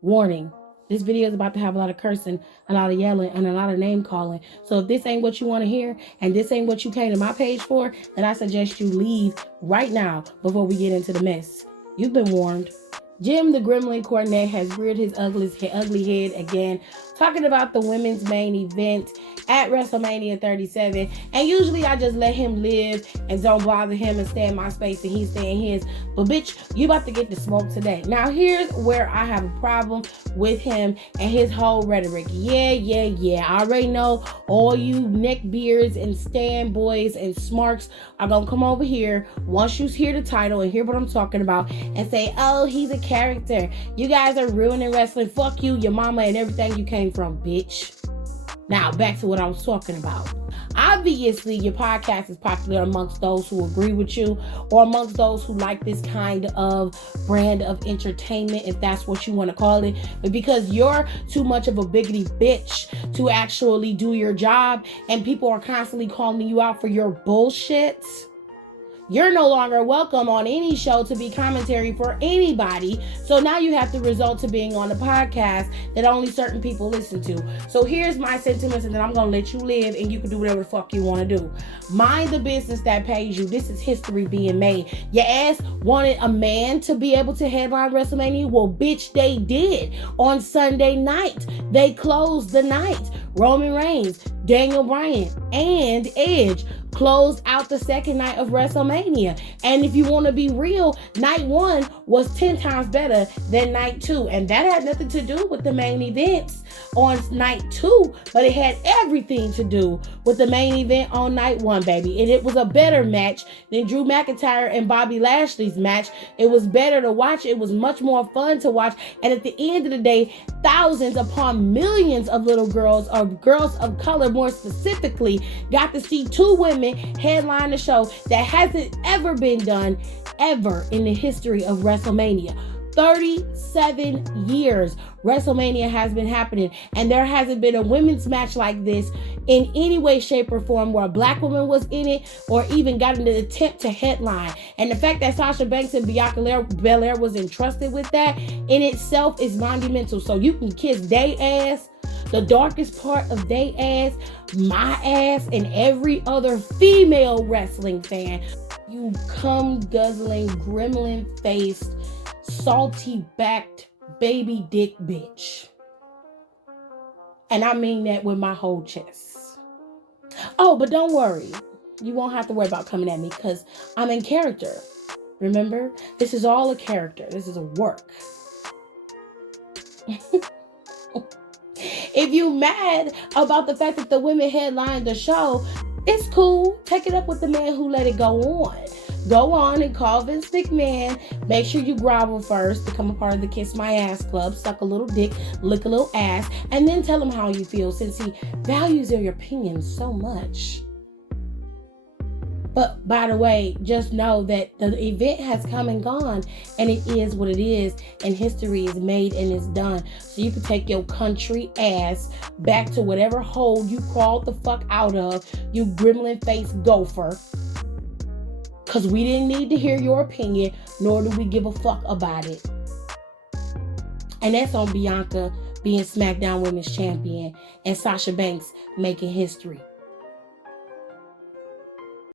Warning. This video is about to have a lot of cursing, a lot of yelling, and a lot of name calling. So if this ain't what you want to hear, and this ain't what you came to my page for, then I suggest you leave right now before we get into the mess. You've been warned. Jim the Gremlin Cornette has reared his ugly head again, talking about the women's main event at WrestleMania 37. And usually I just let him live and don't bother him and stay in my space and he stay in his. But bitch, you about to get the smoke today. Now here's where I have a problem with him and his whole rhetoric. Yeah. I already know all you neckbeards and stand boys and smarks are gonna come over here once you hear the title and hear what I'm talking about and say, oh, he's a character. You guys are ruining wrestling. Fuck you, your mama, and everything you came from, bitch. Now, back to what I was talking about. Obviously, your podcast is popular amongst those who agree with you or amongst those who like this kind of brand of entertainment, if that's what you want to call it. But because you're too much of a biggity bitch to actually do your job and people are constantly calling you out for your bullshit, you're no longer welcome on any show to be commentary for anybody. So now you have to resort to being on a podcast that only certain people listen to. So here's my sentiments, and then I'm going to let you live and you can do whatever the fuck you want to do. Mind the business that pays you. This is history being made. Your ass wanted a man to be able to headline WrestleMania? Well, bitch, they did. On Sunday night, they closed the night. Roman Reigns, Daniel Bryan, and Edge closed out the second night of WrestleMania. And if you want to be real, night 1 was 10 times better than night 2. And that had nothing to do with the main events on night 2, but it had everything to do with the main event on night 1, baby. And it was a better match than Drew McIntyre and Bobby Lashley's match. It was better to watch. It was much more fun to watch. And at the end of the day, thousands upon millions of little girls, or girls of color more specifically, got to see two women headline a show that hasn't ever been done ever in the history of WrestleMania. 37 years WrestleMania has been happening, and there hasn't been a women's match like this in any way, shape, or form where a black woman was in it or even got an attempt to headline. And the fact that Sasha Banks and Bianca Belair was entrusted with that in itself is monumental. So you can kiss they ass, the darkest part of they ass, my ass, and every other female wrestling fan. You cum guzzling, gremlin faced, salty backed baby dick bitch. And I mean that with my whole chest. Oh, but don't worry. You won't have to worry about coming at me because I'm in character. Remember? This is all a character. This is a work. If you mad about the fact that the women headlined the show, it's cool. Take it up with the man who let it go on. Go on and call Vince McMahon. Make sure you grovel first, become a part of the Kiss My Ass Club, suck a little dick, lick a little ass, and then tell him how you feel since he values your opinion so much. But by the way, just know that the event has come and gone, and it is what it is, and history is made and it's done. So you can take your country ass back to whatever hole you crawled the fuck out of, you gremlin-faced gopher. Because we didn't need to hear your opinion, nor do we give a fuck about it. And that's on Bianca being SmackDown Women's Champion and Sasha Banks making history.